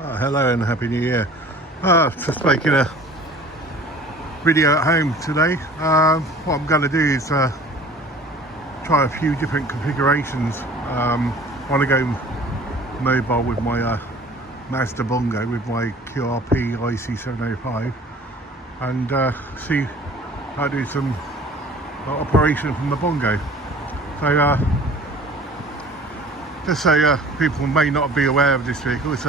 Hello and Happy New Year. Just making a video at home today. What I'm going to do is try a few different configurations. I want to go mobile with my Mazda Bongo with my QRP IC705 and see how to do some operation from the Bongo. So just so people may not be aware of this vehicle, it's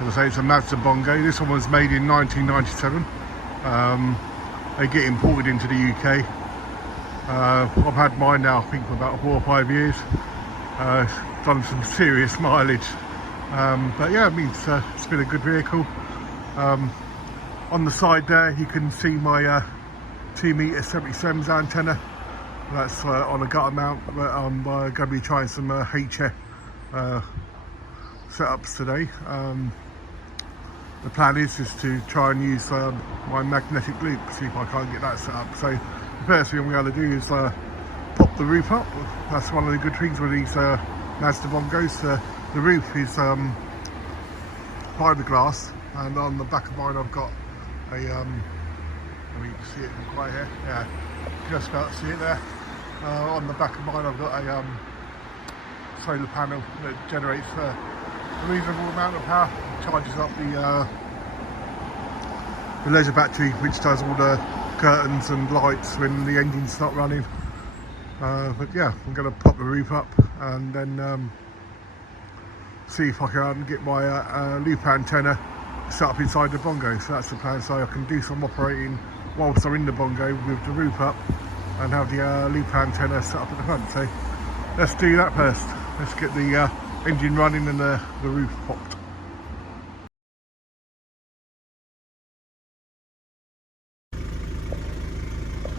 as I say, it's a Mazda Bongo. This one was made in 1997. They get imported into the UK. I've had mine now, I think, for about 4 or 5 years. Done some serious mileage. But yeah, I mean, it's been a good vehicle. On the side there, you can see my 2E0FWE antenna. That's on a gutter mount, but I'm going to be trying some HF setups today. The plan is to try and use my magnetic loop, see if I can't get that set up. So the first thing I'm going to do is pop the roof up. That's one of the good things with these Mazda Bongos. The roof is fiberglass, and on the back of mine I've got a, I mean, you can see it from quite here, yeah, just about to see it there. On the back of mine I've got a solar panel that generates a reasonable amount of power, charges up the leisure battery, which does all the curtains and lights when the engine's not running. But yeah, I'm going to pop the roof up and then see if I can get my loop antenna set up inside the Bongo. So that's the plan, so I can do some operating whilst I'm in the Bongo with the roof up and have the loop antenna set up at the front. So let's do that first. Let's get the engine running and the roof popped.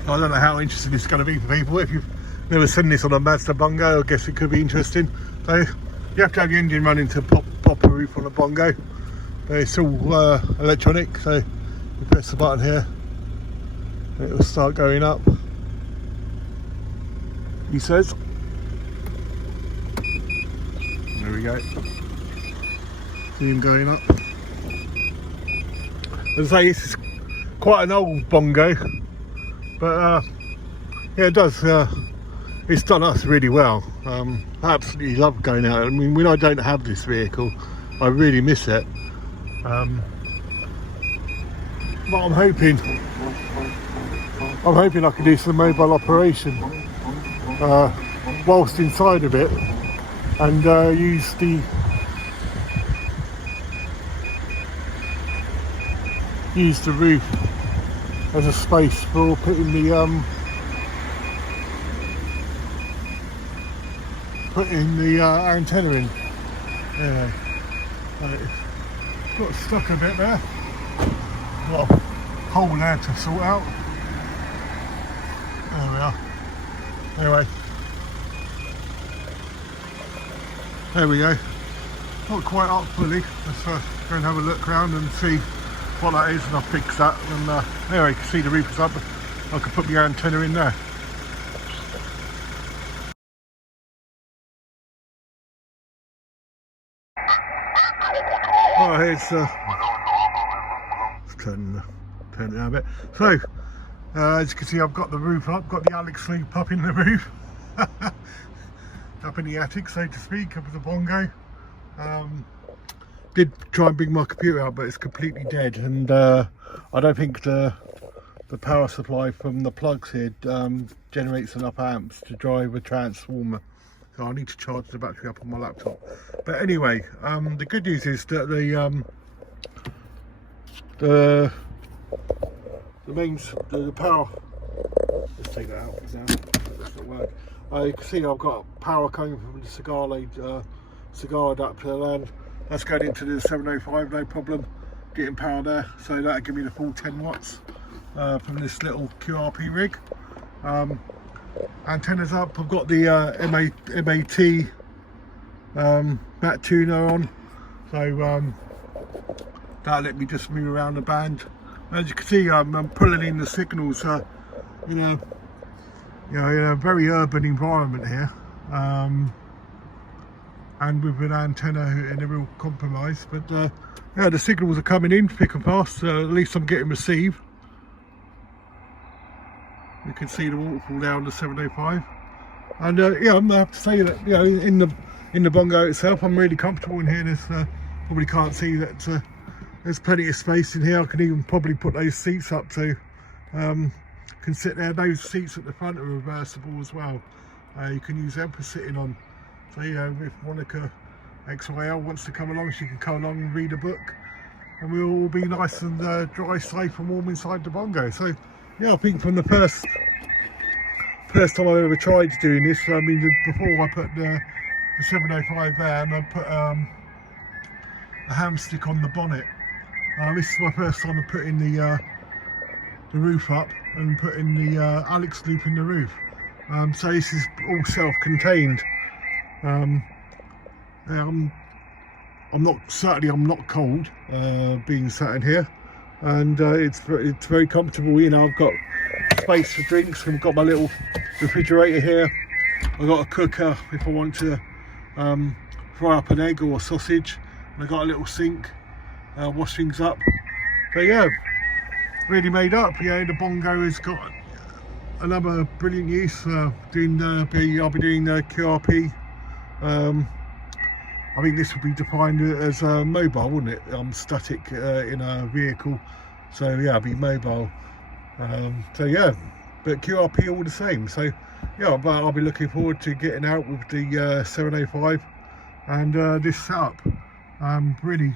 I don't know how interesting it's going to be for people. If you've never seen this on a Mazda Bongo, I guess it could be interesting. So you have to have the engine running to pop a roof on a Bongo. But it's all electronic, so you press the button here and it will start going up, he says. There we go. See him going up. As I say, this is quite an old Bongo, but yeah, it does. It's done us really well. I absolutely love going out. I mean, when I don't have this vehicle, I really miss it. But I'm hoping I can do some mobile operation whilst inside of it, and use the roof as a space for putting the antenna in. Yeah, got stuck a bit there. Got a hole there to sort out. There we are. Anyway, there we go. Not quite up fully. Let's go and have a look around and see what that is, and I'll fix that. And anyway, you can see the roof is up. I can put my antenna in there. Oh, here's let's turn it down a bit. So as you can see, I've got the roof up, got the Alex loop up in the roof. Up in the attic, so to speak, up with the Bongo. Did try and bring my computer out, but it's completely dead, and I don't think the power supply from the plugs here generates enough amps to drive a transformer, so I need to charge the battery up on my laptop. But anyway, the good news is that the power, let's take that out because now that's not working. You can see I've got power coming from the cigar adapter, and that's going into the 705, no problem getting power there. So that'll give me the full 10 watts from this little QRP rig. Antennas up, I've got the MAT back tuner on, so that'll let me just move around the band. As you can see, I'm pulling in the signals, in a very urban environment here. and with an antenna in a real compromise. But yeah, the signals are coming in thick and fast, so at least I'm getting receive. You can see the waterfall down the 705, and yeah, I'm gonna have to say that, you know, in the Bongo itself, I'm really comfortable in here. There's probably can't see that there's plenty of space in here. I can even probably put those seats up to can sit there. Those seats at the front are reversible as well. You can use them for sitting on. So, you know, if Monica XYL wants to come along, she can come along and read a book, and we'll all be nice and dry, safe and warm inside the Bongo. So yeah, I think from the first time I've ever tried doing this, I mean, before I put the 705 there, and I put a hamstick on the bonnet. This is my first time of putting the roof up and putting the Alex loop in the roof. So this is all self-contained. I'm not cold being sat in here, and it's very comfortable. You know, I've got space for drinks. I've got my little refrigerator here. I've got a cooker if I want to fry up an egg or a sausage, and I've got a little sink, wash things up. So yeah, really made up. Yeah, the Bongo has got another brilliant use. I'll be doing QRP. I think this would be defined as mobile, wouldn't it? I'm static in a vehicle, so yeah, I'll be mobile. So yeah, but QRP all the same. So yeah, but I'll be looking forward to getting out with the 705 and this setup. I'm really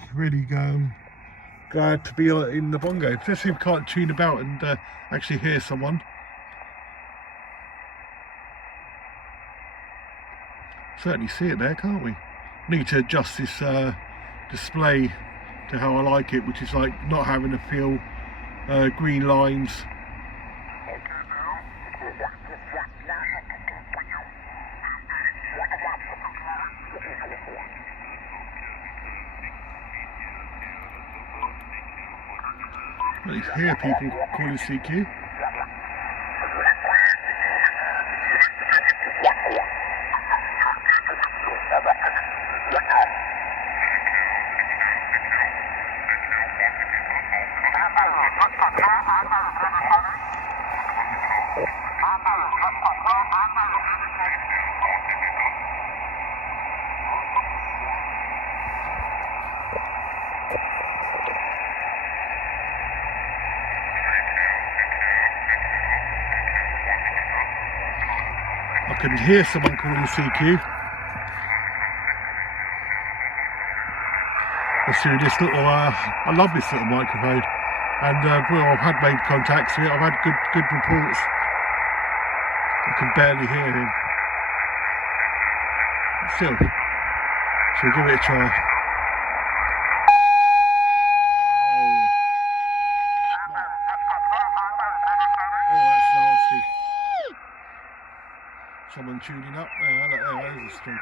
glad to be in the Bongo, especially if you can't tune about and actually hear someone. Certainly see it there, can't we? Need to adjust this display to how I like it, which is like not having to feel green lines. I hear people calling CQ. I can hear someone calling CQ. Let's do this little, I love this little microphone, and well, I've had made contacts with it. I've had good reports. I can barely hear him. Still, shall we give it a try? Someone tuning up there, there's a string.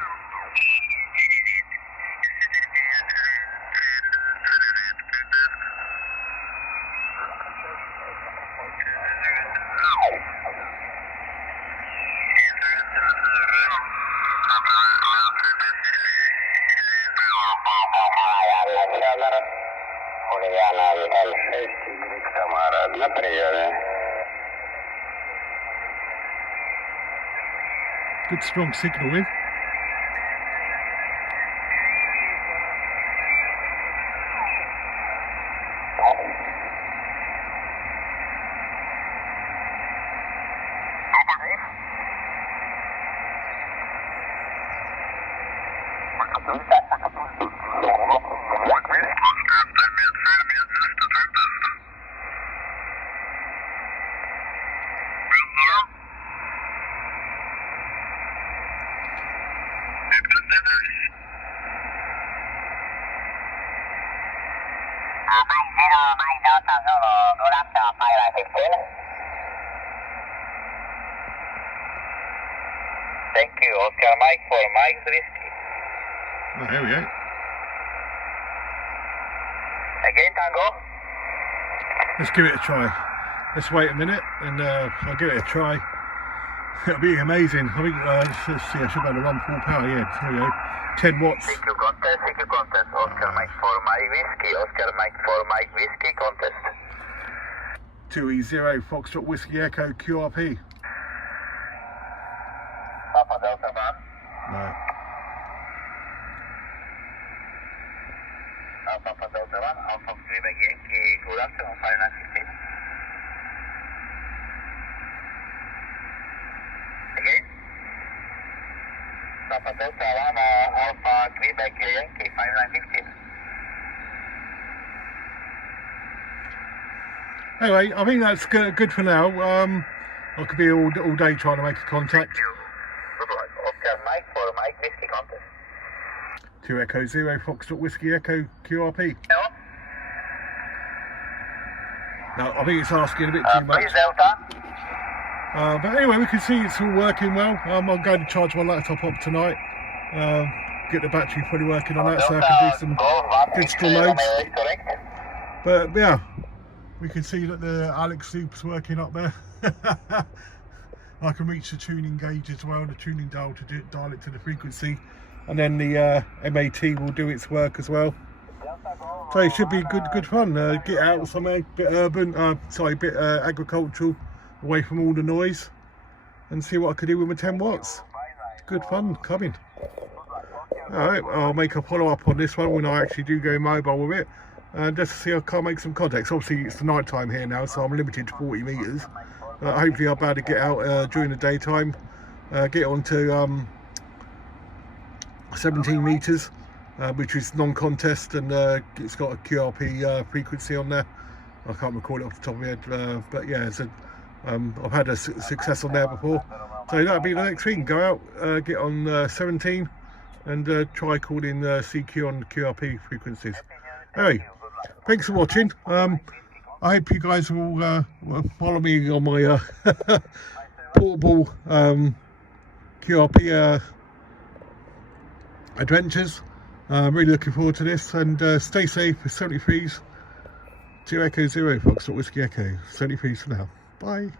Good strong signal in. Thank you, Oscar Mike for Mike's Risky. Oh, here we go. Again, Tango? Let's give it a try. Let's wait a minute and I'll give it a try. It'll be amazing. I think, let's see, I should be able to run full power, yeah, there we go. 10 watts. CQ contest, Oscar Mike for Mike Whiskey, Oscar Mike for Mike Whiskey contest. 2E0 Foxtrot Whiskey Echo QRP. Papa Delta 1. No. Papa Delta 1, Alpha Quebec Yankee, good afternoon, 5915. Again? Papa Delta 1, Alpha Quebec Yankee, 5915. Anyway, I think that's good for now. I could be all day trying to make a contact. Good luck. Oscar Mike for Mike Whiskey contest. 2 Echo 0 Foxtrot Whiskey Echo QRP. Hello? No, I think it's asking a bit too much. Please Delta. But anyway, we can see it's all working well. I'm going to charge my laptop up tonight. Get the battery fully working on that so I can do some digital loads. But yeah, we can see that the Alex loop's working up there. I can reach the tuning gauge as well, the tuning dial to dial it to the frequency, and then the MAT will do its work as well. So it should be good fun. Get out somewhere, bit urban, bit agricultural, away from all the noise, and see what I can do with my 10 watts. Good fun coming. Alright, I'll make a follow up on this one when I actually do go mobile with it, just to see if I can make some contacts. Obviously it's the night time here now, so I'm limited to 40 metres. Hopefully I'll be able to get out during the daytime, get on to 17 metres, which is non-contest, and it's got a QRP frequency on there. I can't recall it off the top of my head, but yeah, so, I've had a success on there before. So that'll be the next thing. Go out, get on 17, and try calling CQ on QRP frequencies. Anyway, thanks for watching. I hope you guys will follow me on my portable QRP adventures. I'm really looking forward to this, and stay safe with 73s. 2 Echo 0 Foxtrot Whiskey Echo. 73s for now. Bye.